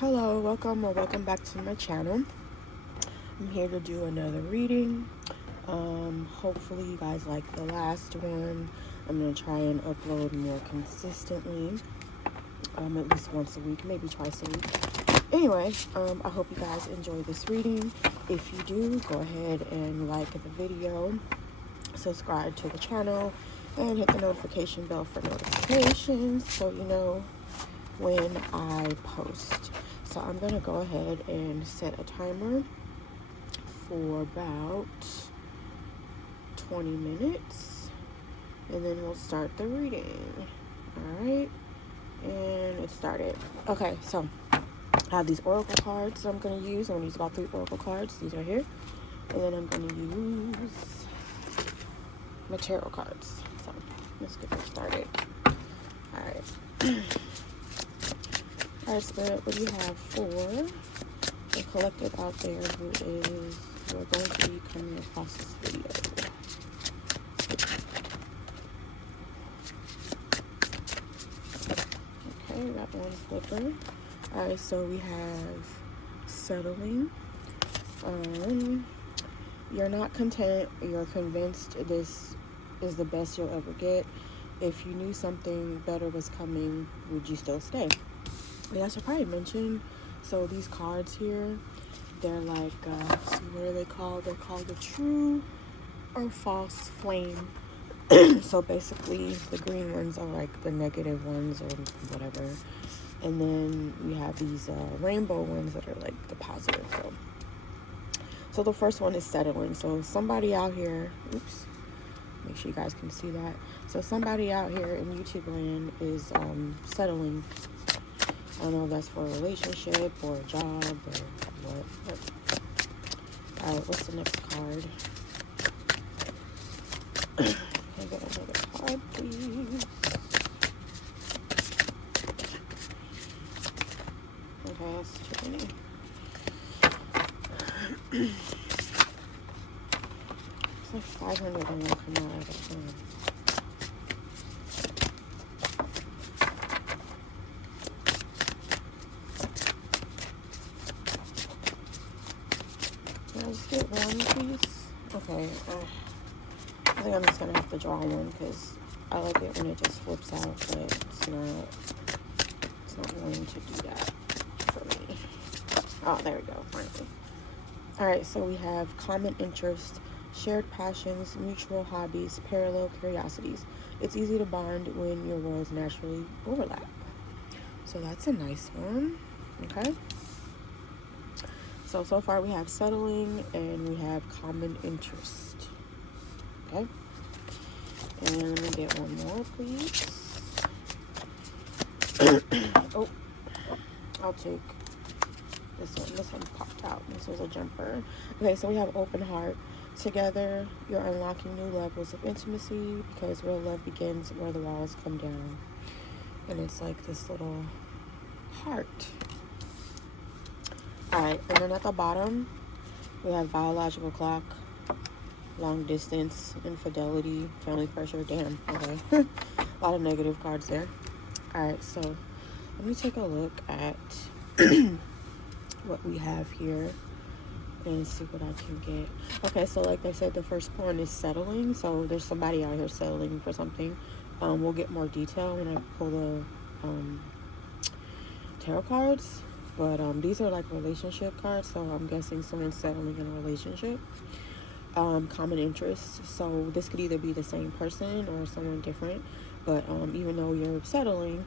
Hello, welcome or welcome back to my channel. I'm here to do another reading. Hopefully you guys like the last one. I'm gonna try and upload more consistently, at least once a week, maybe twice a week. Anyway, I hope you guys enjoy this reading. If you do, go ahead and like the video, subscribe to the channel, and hit the notification bell for notifications so you know when I post. So I'm gonna go ahead and set a timer for about 20 minutes and then we'll start the reading. All right, and it started. Okay, so I have these oracle cards I'm gonna use. I'm gonna use about 3 oracle cards. These are here, and then I'm gonna use my tarot cards. So let's get this started. All right. Alright, Spirit, what do you have for the collective out there who are going to be coming across this video? Okay, we got one flipper. Alright, so we have settling. You're not content. You're convinced this is the best you'll ever get. If you knew something better was coming, would you still stay? Yeah, I should probably mention, so these cards here, they're like, see, what are they called? They're called the true or false flame. So basically, the green ones are like the negative ones or whatever. And then we have these rainbow ones that are like the positive. So the first one is settling. So somebody out here, oops, make sure you guys can see that. So somebody out here in YouTube land is settling. I don't know if that's for a relationship or a job or what. Alright, what's the next card? Can I get another card, please? Okay, that's too many. It's like 500 and one come out at a time. Just get one piece. Okay, I think I'm just gonna have to draw one because I like it when it just flips out, but it's not going to do that for me. Oh, there we go, finally. Alright, so we have common interest, shared passions, mutual hobbies, parallel curiosities. It's easy to bond when your worlds naturally overlap. So that's a nice one. Okay. So far we have settling and we have common interest. Okay. And let me get one more, please. Oh, I'll take this one. This one popped out. This was a jumper. Okay, so we have open heart. Together, you're unlocking new levels of intimacy because real love begins where the walls come down. And it's like this little heart. Alright, and then at the bottom, we have biological clock, long distance, infidelity, family pressure. Damn, okay. A lot of negative cards there. Alright, so let me take a look at what we have here and see what I can get. Okay, so like I said, the first one is settling. So there's somebody out here settling for something. We'll get more detail when I pull the tarot cards. But these are like relationship cards, so I'm guessing someone's settling in a relationship. Common interest, so this could either be the same person or someone different. But even though you're settling,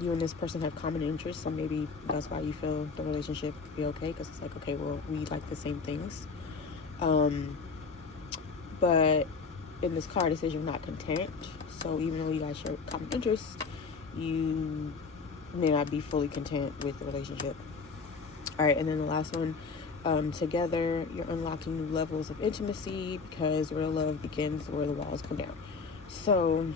you and this person have common interests, so maybe that's why you feel the relationship would be okay, because it's like, okay, well, we like the same things. But in this card, it says you're not content. So even though you guys share common interests, you may not be fully content with the relationship. All right, and then the last one, together you're unlocking new levels of intimacy because real love begins where the walls come down. So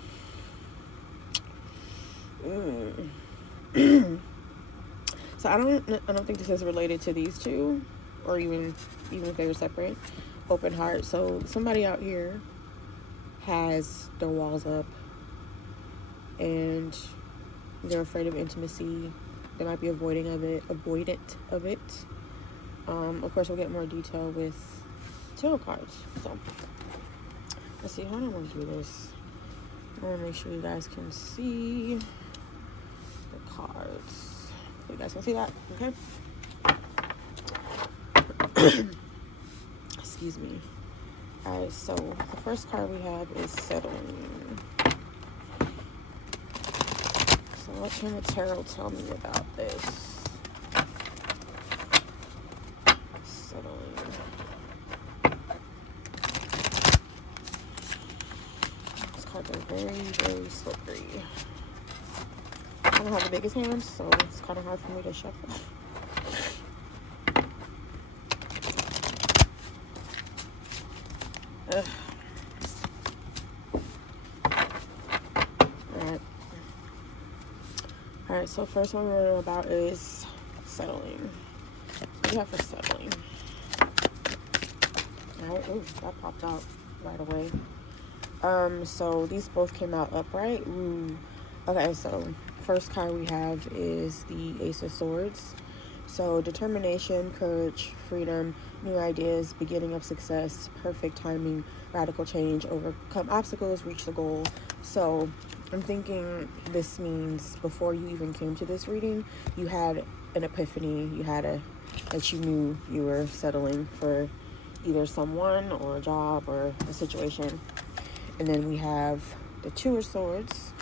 so I don't think this is related to these two, or even if they were separate. Open heart. So somebody out here has their walls up and they're afraid of intimacy. They might be avoidant of it. Of course, we'll get more detail with tarot cards. So, let's see. How do I want to do this? I want to make sure you guys can see the cards. So you guys can see that, okay? Excuse me. Alright, so the first card we have is settling. So what can the tarot tell me about this? Settling. These cards are very, very slippery. I don't have the biggest hands, so it's kind of hard for me to shuffle. Ugh. Alright, so first one we're about is settling. What do you have for settling? Alright, ooh, that popped out right away. So these both came out upright. Ooh. Okay, so first card we have is the Ace of Swords. So determination, courage, freedom, new ideas, beginning of success, perfect timing, radical change, overcome obstacles, reach the goal. So I'm thinking this means before you even came to this reading, you had an epiphany. You had that you knew you were settling for either someone or a job or a situation. And then we have the Two of Swords.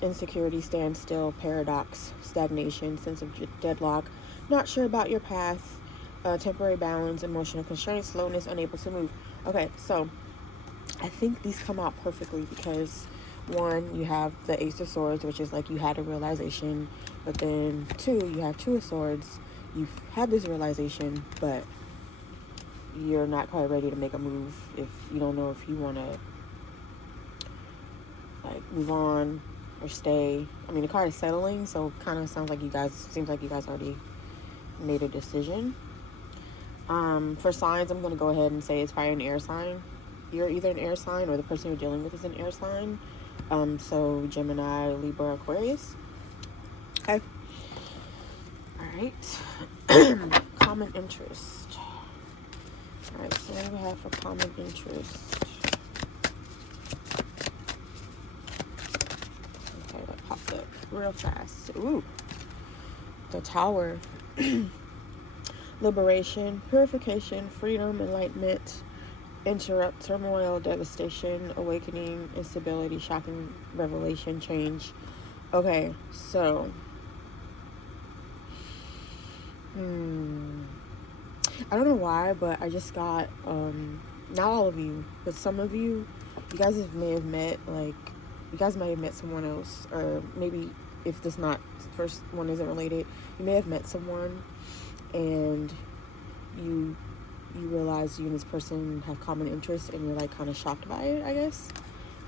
Insecurity, standstill, paradox, stagnation, sense of deadlock, not sure about your path, temporary balance, emotional constraint, slowness, unable to move. Okay, so I think these come out perfectly because one, you have the Ace of Swords, which is like you had a realization, but then two, you have Two of Swords. You've had this realization, but you're not quite ready to make a move. If you don't know if you want to like move on or stay. I mean, the card is settling, so kind of seems like you guys already made a decision. For signs, I'm going to go ahead and say it's probably an air sign. You're either an air sign or the person you're dealing with is an air sign. So Gemini, Libra, Aquarius. Okay. All right. Common interest. All right, so what do we have for common interest? Popped up real fast. Ooh, the Tower. Liberation, purification, freedom, enlightenment, interrupt, turmoil, devastation, awakening, instability, shocking, revelation, change. Okay, so I don't know why, but I just got not all of you, but some of you guys may have met, like, you guys might have met someone else, or maybe if this first one isn't related, you may have met someone and you realize you and this person have common interests and you're like kind of shocked by it, I guess.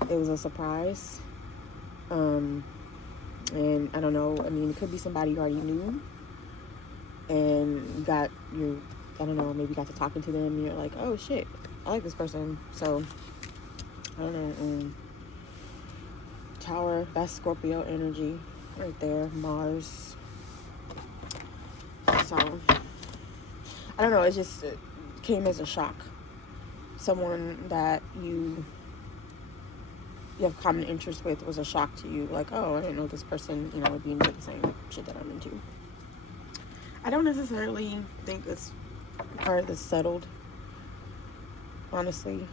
It was a surprise. And I don't know, I mean, it could be somebody you already knew and I don't know, maybe got to talking to them and you're like, oh shit, I like this person. So I don't know. Tower, that's Scorpio energy right there. Mars. So I don't know, it came as a shock. Someone that you have common interest with was a shock to you. Like, oh, I didn't know this person, would be into the same shit that I'm into. I don't necessarily think it's part that's settled. Honestly.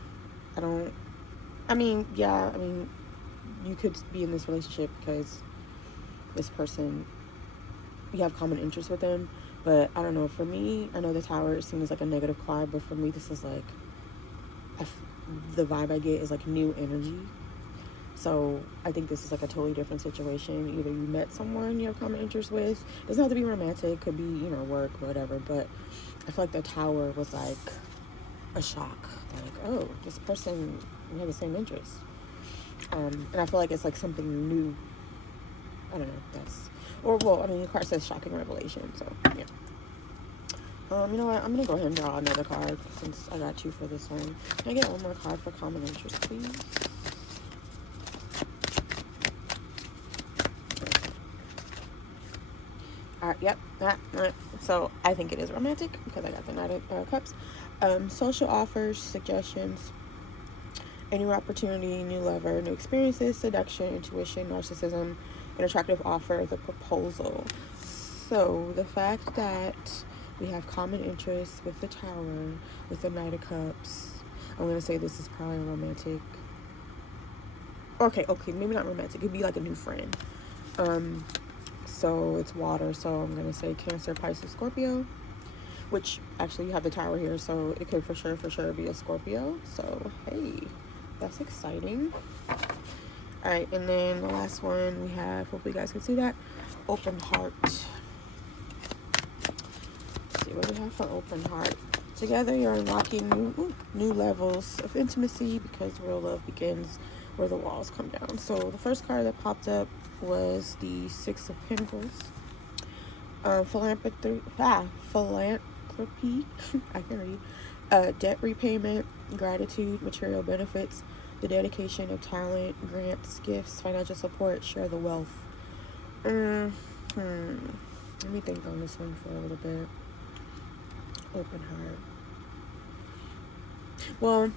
You could be in this relationship because this person, you have common interest with them, but I don't know, for me, I know the Tower seems like a negative card, but for me, this is like, the vibe I get is like new energy. So I think this is like a totally different situation. Either you met someone you have common interest with, it doesn't have to be romantic, could be, work, whatever, but I feel like the Tower was like a shock. Like, oh, this person, we have the same interests. And I feel like it's like something new. I don't know, the card says shocking revelation, so yeah. You know what, I'm gonna go ahead and draw another card since I got two for this one. Can I get one more card for common interest, please? Yep. So I think it is romantic because I got the Knight of Cups. Social offers, suggestions, a new opportunity, new lover, new experiences, seduction, intuition, narcissism, an attractive offer, the proposal. So the fact that we have common interests with the Tower, with the Knight of Cups, I'm going to say this is probably romantic. Okay, maybe not romantic. It could be like a new friend. So it's water, so I'm going to say Cancer, Pisces, Scorpio, which actually you have the Tower here, so it could for sure be a Scorpio. So, hey, that's exciting. All right, and then the last one we have, hopefully you guys can see that, open heart. Let's see what we have for open heart. Together, you're unlocking new levels of intimacy because real love begins where the walls come down. So the first card that popped up was the Six of Pentacles. Philanthropy. I can read. Debt repayment, gratitude, material benefits, the dedication of talent, grants, gifts, financial support, share the wealth. Let me think on this one for a little bit. Open heart. Well,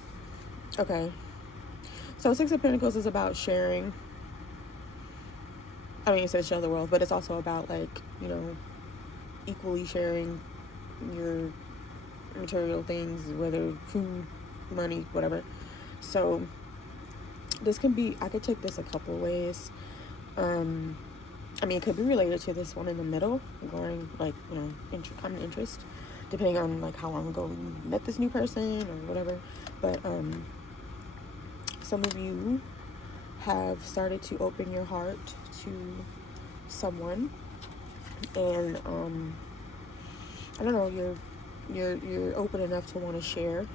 okay. So Six of Pentacles is about sharing. I mean, it says share the wealth, but it's also about, like, you know, equally sharing your material things, whether food, money, whatever. So this can be, I could take this a couple ways. I mean, it could be related to this one in the middle, going, like, you know, common interest, depending on, like, how long ago you met this new person or whatever. But some of you have started to open your heart to someone, and I don't know, you're open enough to want to share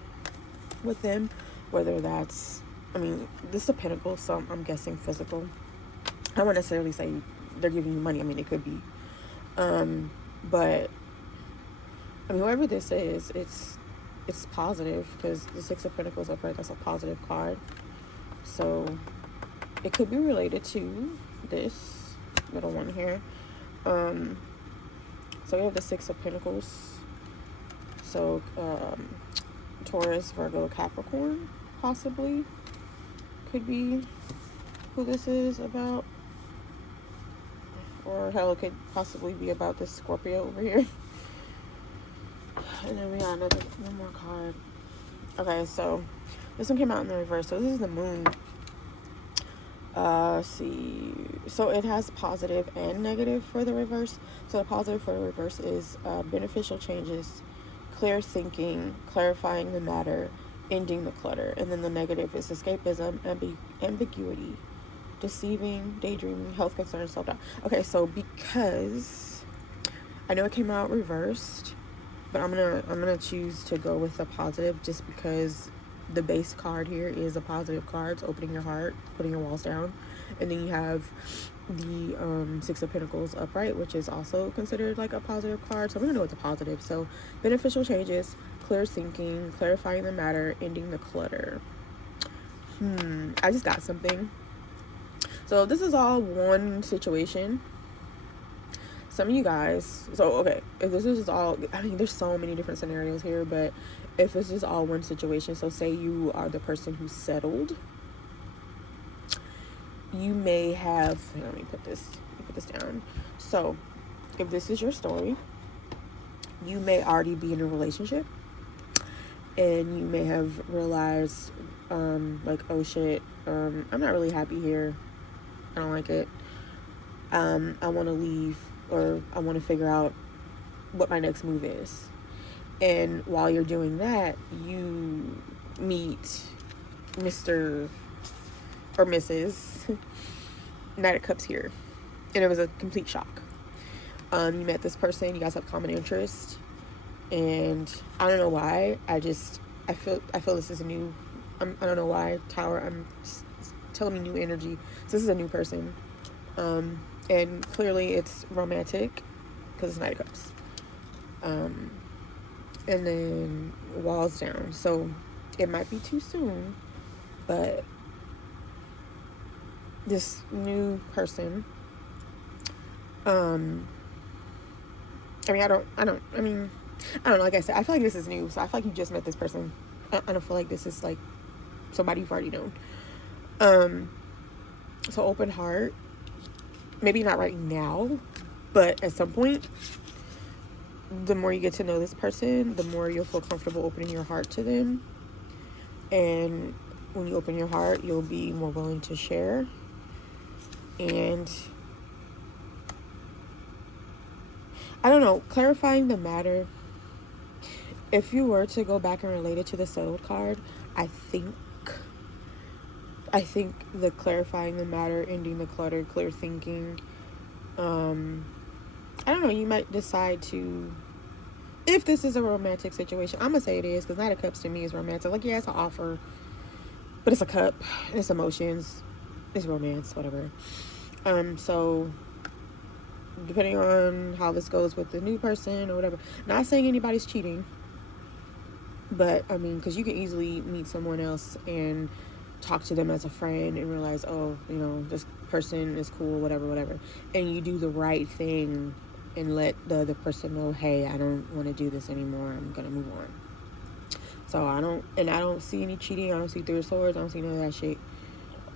with them, whether that's, I mean, this is a Pentacle, so I'm guessing physical. I won't necessarily say they're giving you money. I mean, it could be, but I mean, whoever this is, it's positive, because the Six of Pentacles upright, that's a positive card. So it could be related to this little one here. So we have the Six of Pentacles. So Taurus, Virgo, Capricorn, possibly could be who this is about. Or hell, it could possibly be about this Scorpio over here. And then we got one more card. Okay, so this one came out in the reverse. So this is the Moon. Let's see. So it has positive and negative for the reverse. So the positive for the reverse is beneficial changes, clear thinking, clarifying the matter, ending the clutter. And then the negative is escapism, ambiguity, deceiving, daydreaming, health concerns, self-doubt. Okay, so because I know it came out reversed, but I'm gonna choose to go with the positive, just because the base card here is a positive card. It's opening your heart, putting your walls down. And then you have the Six of Pentacles upright, which is also considered like a positive card. So we're gonna go with the positive. So beneficial changes, clear thinking, clarifying the matter, ending the clutter. I just got something. So this is all one situation. Some of you guys, so okay, if this is all, I mean, there's so many different scenarios here, but if this is all one situation, so say you are the person who settled, you may have, let me put this down. So if this is your story, you may already be in a relationship, and you may have realized, like, oh shit, I'm not really happy here. I don't like it. I want to leave, or I want to figure out what my next move is. And while you're doing that, you meet Mr. or Mrs. Knight of Cups here. And it was a complete shock. You met this person, you guys have common interest, and I don't know why, I feel this is a new, I don't know why, Tower, telling me new energy. So this is a new person. And clearly it's romantic because it's Knight of Cups. And then walls down. So it might be too soon, but this new person, I mean, I don't know. Like I said, I feel like this is new. So I feel like you just met this person. I don't feel like this is like somebody you've already known. So open heart. Maybe not right now, but at some point, the more you get to know this person, the more you'll feel comfortable opening your heart to them. And when you open your heart, you'll be more willing to share. And I don't know, clarifying the matter. If you were to go back and relate it to the settled card, I think the clarifying the matter, ending the clutter, clear thinking. I don't know, you might decide to, if this is a romantic situation, I'm gonna say it is, because Knight of Cups to me is romantic. Like, yeah, it's an offer, but it's a cup, it's emotions, it's romance, whatever. So depending on how this goes with the new person or whatever, not saying anybody's cheating, but I mean, because you can easily meet someone else and talk to them as a friend and realize, oh, you know, this person is cool, whatever, and you do the right thing and let the other person know, hey, I don't want to do this anymore, I'm gonna move on. So I don't see any cheating, I don't see Three of Swords, I don't see none of that shit.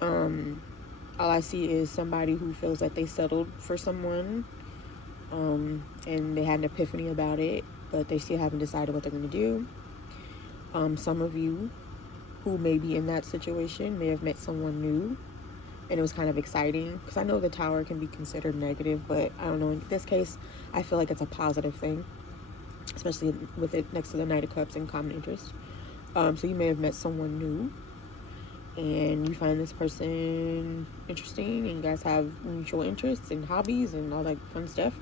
All I see is somebody who feels that they settled for someone, and they had an epiphany about it, but they still haven't decided what they're going to do. Some of you who may be in that situation may have met someone new, and it was kind of exciting, because I know the Tower can be considered negative, but I don't know, in this case, I feel like it's a positive thing, especially with it next to the Knight of Cups and common interest. So you may have met someone new, and you find this person interesting, and you guys have mutual interests and hobbies and all that fun stuff.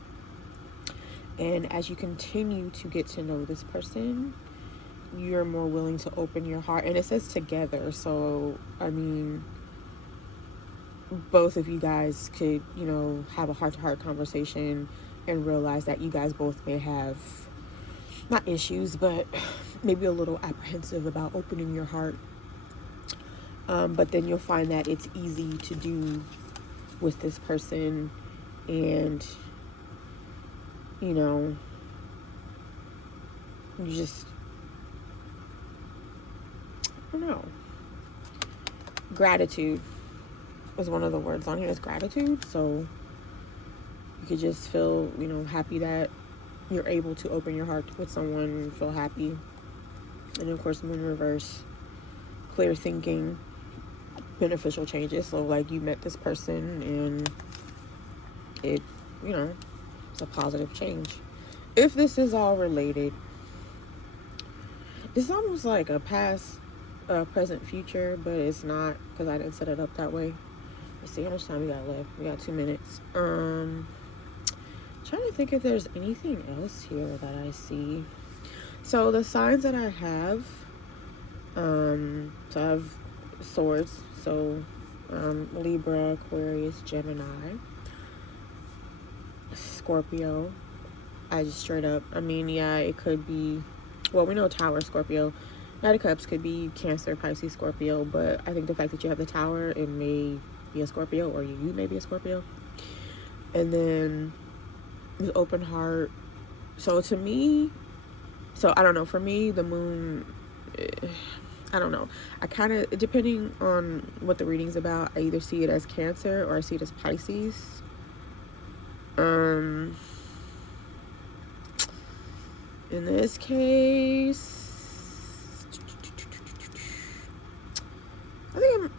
And as you continue to get to know this person, you're more willing to open your heart. And it says together, so I mean, both of you guys could, you know, have a heart-to-heart conversation and realize that you guys both may have, not issues, but maybe a little apprehensive about opening your heart. But then you'll find that it's easy to do with this person, and, you know, you just, I don't know. Gratitude is one of the words on here, is gratitude. So you could just feel, you know, happy that you're able to open your heart with someone, feel happy. And of course, moon reverse, clear thinking, beneficial changes. So like, you met this person and it, you know, it's a positive change. If this is all related, it's almost like a past, present, future, but it's not, because I didn't set it up that way. Let's see how much time we got left. We got 2 minutes. Trying to think if there's anything else here that I see. So the signs that I have, so I have swords, so Libra, Aquarius, Gemini, Scorpio. I just straight up, I mean, yeah, it could be, well, we know Tower, Scorpio. Knight of Cups could be Cancer, Pisces, Scorpio, but I think the fact that you have the Tower, it may be a Scorpio, or you may be a Scorpio. And then the open heart. So to me, so I don't know, for me, the moon, I don't know. I kind of, depending on what the reading's about, I either see it as Cancer or I see it as Pisces. In this case, I think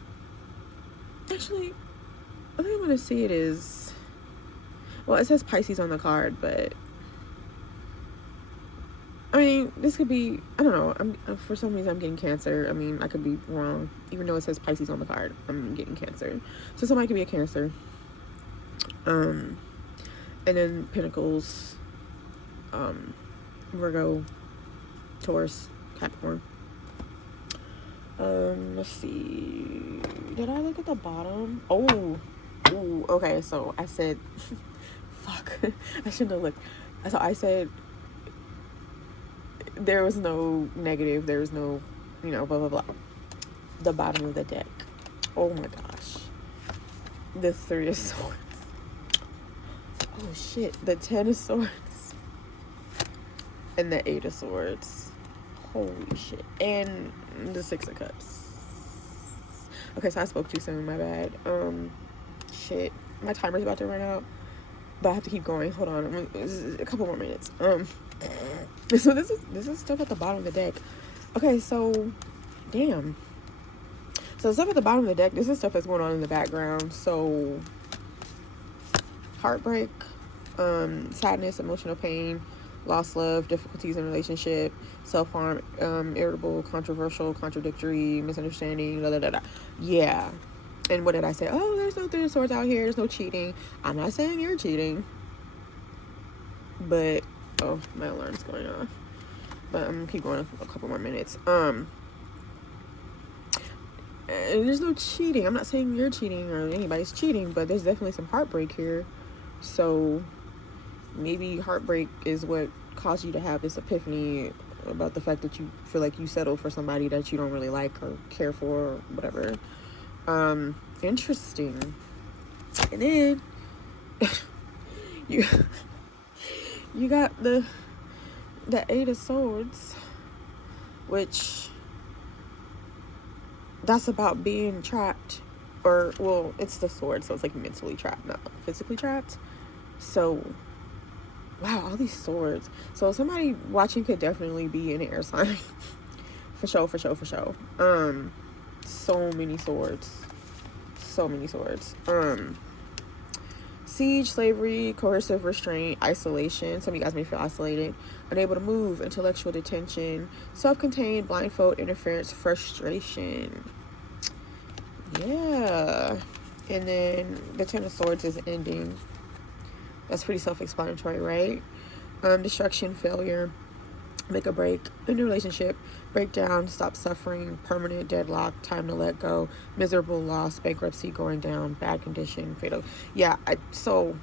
I'm going to see it as, well, it says Pisces on the card, but I mean, this could be, I don't know, for some reason I'm getting Cancer. I mean, I could be wrong, even though it says Pisces on the card, I'm getting Cancer. So somebody could be a Cancer. And then Pentacles, Virgo, Taurus, Capricorn. Let's see, did I look at the bottom? Ooh, okay, so I said, fuck, I shouldn't have looked. So I said, there was no negative, there was no, you know, blah, blah, blah. The bottom of the deck. Oh my gosh. The Three of Swords. Oh shit, the Ten of Swords. and the Eight of Swords. Holy shit. And the Six of Cups. Okay, so I spoke too soon, my bad. Shit. My timer's about to run out, but I have to keep going. Hold on, a couple more minutes. So this is stuff at the bottom of the deck. Okay, so damn. So stuff at the bottom of the deck, this is stuff that's going on in the background. So heartbreak, sadness, emotional pain, lost love, difficulties in relationship, self-harm, irritable, controversial, contradictory, misunderstanding, da da da da. Yeah. And what did I say? Oh, there's no Three of Swords out here. There's no cheating. I'm not saying you're cheating. But, oh, my alarm's going off. But I'm going to keep going a couple more minutes. And there's no cheating. I'm not saying you're cheating or anybody's cheating, but there's definitely some heartbreak here. So maybe heartbreak is what caused you to have this epiphany about the fact that you feel like you settled for somebody that you don't really like or care for or whatever. Interesting. And then you got the Eight of Swords, which that's about being trapped, or well, it's the sword, so it's like mentally trapped, not physically trapped. So wow, all these swords. So somebody watching could definitely be an air sign. For sure. So many swords. Siege, slavery, coercive restraint, isolation. Some of you guys may feel isolated. Unable to move, intellectual detention, self-contained, blindfold, interference, frustration. Yeah. And then the Ten of Swords is ending. That's pretty self-explanatory, right? Destruction, failure, make a break in a relationship, breakdown, stop suffering, permanent deadlock, time to let go, miserable loss, bankruptcy, going down, bad condition, fatal. Yeah, so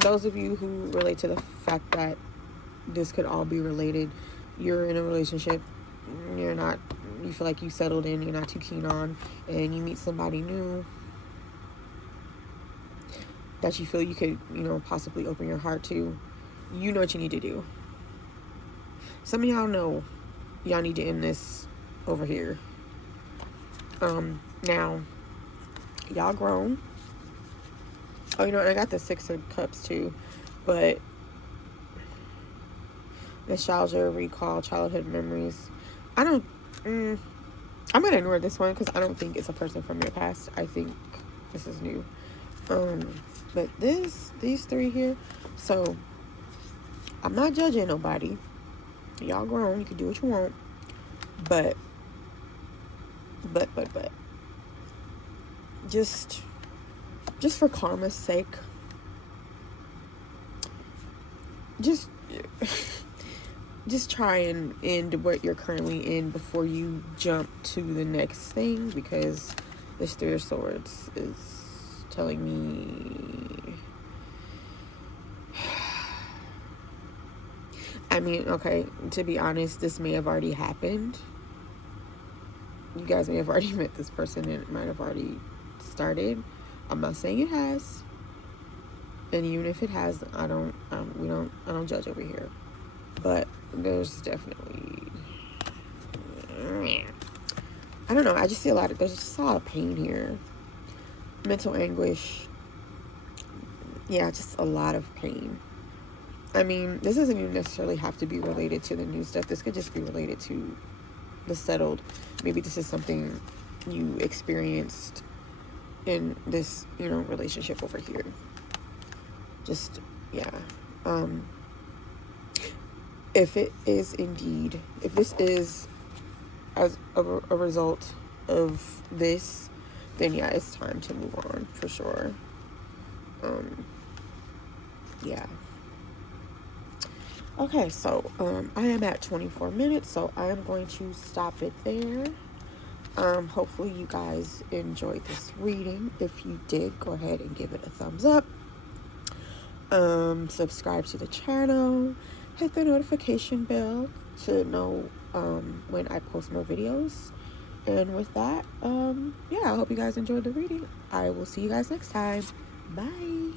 those of you who relate to the fact that this could all be related, you're in a relationship, you feel like you settled in, you're not too keen on, and you meet somebody new that you feel you could, possibly open your heart to. You know what you need to do. Some of y'all know y'all need to end this over here. Now, y'all grown. Oh, and I got the Six of Cups too, but nostalgia, recall, childhood memories. I'm gonna ignore this one because I don't think it's a person from your past. I think this is new. But these three here, so I'm not judging nobody. Y'all grown, you can do what you want, but just for karma's sake, just try and end what you're currently in before you jump to the next thing, because this Three of Swords is telling me, I mean, okay, to be honest, this may have already happened. You guys may have already met this person and it might have already started. I'm not saying it has. And even if it has, I don't judge over here. But there's definitely, I don't know, I just see there's just a lot of pain here. Mental anguish. Yeah, just a lot of pain. I mean, this doesn't even necessarily have to be related to the new stuff. This could just be related to the settled. Maybe this is something you experienced in this, relationship over here. Just, yeah. If this is as a result of this, then yeah, it's time to move on for sure. Yeah. Okay, so I am at 24 minutes, so I am going to stop it there. Hopefully you guys enjoyed this reading. If you did, go ahead and give it a thumbs up. Subscribe to the channel. Hit the notification bell to know when I post more videos. And with that, yeah, I hope you guys enjoyed the reading. I will see you guys next time. Bye.